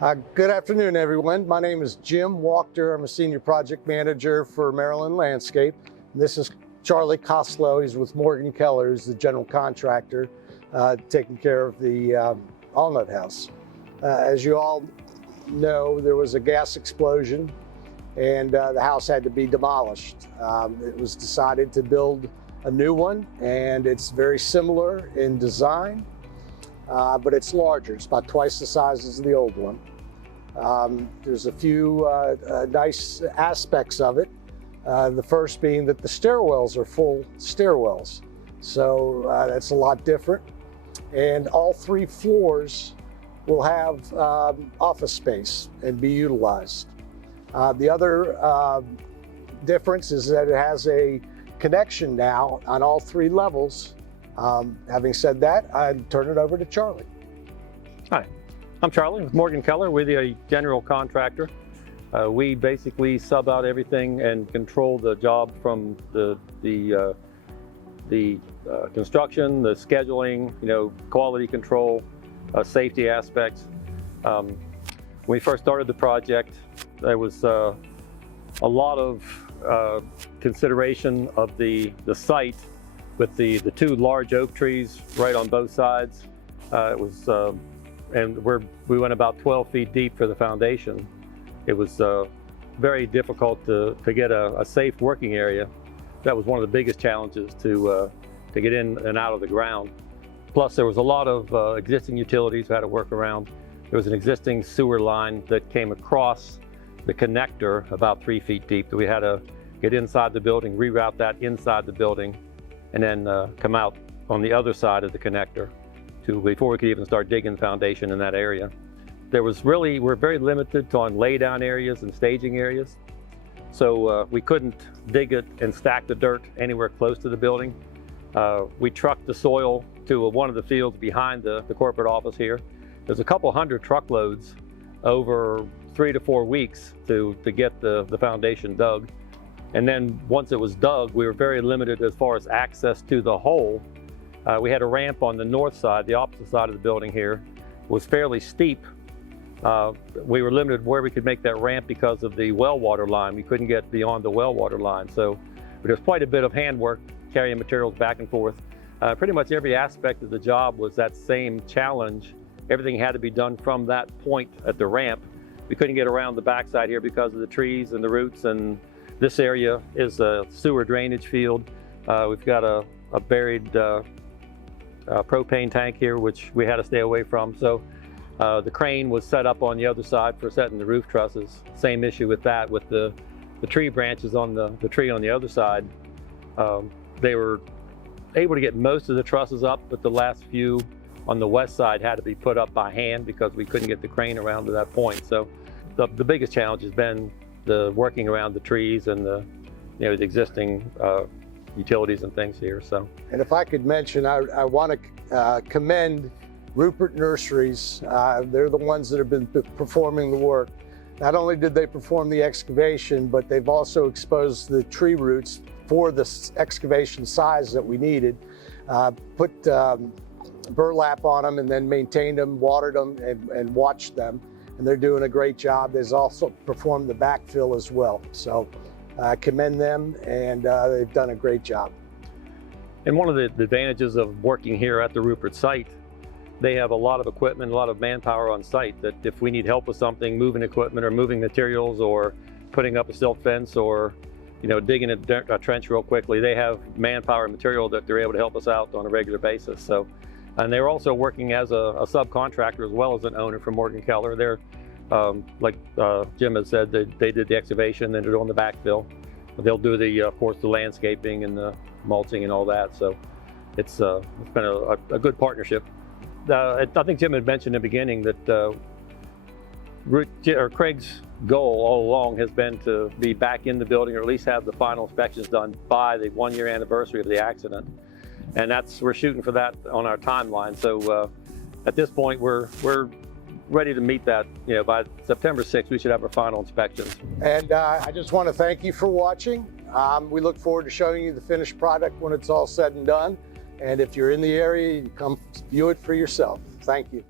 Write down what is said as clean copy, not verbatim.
Good afternoon, everyone. My name is Jim Wachter. I'm a senior project manager for Maryland Landscape. This is Charlie Costlow. He's with Morgan-Keller, who's the general contractor, taking care of the Allnutt House. As you all know, there was a gas explosion and the house had to be demolished. It was decided to build a new one, and it's very similar in design, but it's larger. It's about twice the size as the old one. There's a few nice aspects of it. The first being that the stairwells are full stairwells. So that's a lot different. And all 3 floors will have office space and be utilized. The other difference is that it has a connection now on all 3 levels. Having said that, I turn it over to Charlie. Hi, I'm Charlie with Morgan-Keller. We're the general contractor. We basically sub out everything and control the job from the construction, the scheduling, quality control, safety aspects. When we first started the project, there was a lot of consideration of the site with the 2 large oak trees right on both sides. And we went about 12 feet deep for the foundation. It was very difficult to get a safe working area. That was one of the biggest challenges to get in and out of the ground. Plus, there was a lot of existing utilities we had to work around. There was an existing sewer line that came across the connector about 3 feet deep that we had to get inside the building, reroute that inside the building, and then come out on the other side of the connector before we could even start digging the foundation in that area. We're very limited on laydown areas and staging areas. So we couldn't dig it and stack the dirt anywhere close to the building. We trucked the soil to one of the fields behind the corporate office here. There's a couple hundred truckloads over 3 to 4 weeks to get the foundation dug. And then once it was dug, we were very limited as far as access to the hole. We had a ramp on the north side, the opposite side of the building here. It was fairly steep. We were limited where we could make that ramp because of the well water line. We couldn't get beyond the well water line. So there's quite a bit of handwork carrying materials back and forth. Pretty much every aspect of the job was that same challenge. Everything had to be done from that point at the ramp. We couldn't get around the backside here because of the trees and the roots, and this area is a sewer drainage field. We've got a buried propane tank here, which we had to stay away from. So the crane was set up on the other side for setting the roof trusses. Same issue with that, with the tree branches on the tree on the other side. They were able to get most of the trusses up, but the last few on the west side had to be put up by hand because we couldn't get the crane around to that point. So the biggest challenge has been the working around the trees and the existing utilities and things here. So, and if I could mention, I want to commend Ruppert Nurseries. They're the ones that have been performing the work. Not only did they perform the excavation, but they've also exposed the tree roots for the excavation size that we needed. Put burlap on them and then maintained them, watered them, and watched them. And they're doing a great job. They've also performed the backfill as well. So I commend them, and they've done a great job. And one of the advantages of working here at the Ruppert site, they have a lot of equipment, a lot of manpower on site, that if we need help with something, moving equipment or moving materials or putting up a silt fence or digging a trench real quickly, they have manpower and material that they're able to help us out on a regular basis. So, and they're also working as a subcontractor as well as an owner for Morgan-Keller. They're like Jim has said, they did the excavation and they're doing the backfill. They'll do of course, the landscaping and the mulching and all that. So it's been a good partnership. I think Jim had mentioned in the beginning that Craig's goal all along has been to be back in the building, or at least have the final inspections done by the 1-year anniversary of the accident. And we're shooting for that on our timeline. So at this point, we're ready to meet that. By September 6th, we should have our final inspections. And I just want to thank you for watching. We look forward to showing you the finished product when it's all said and done. And if you're in the area, you can come view it for yourself. Thank you.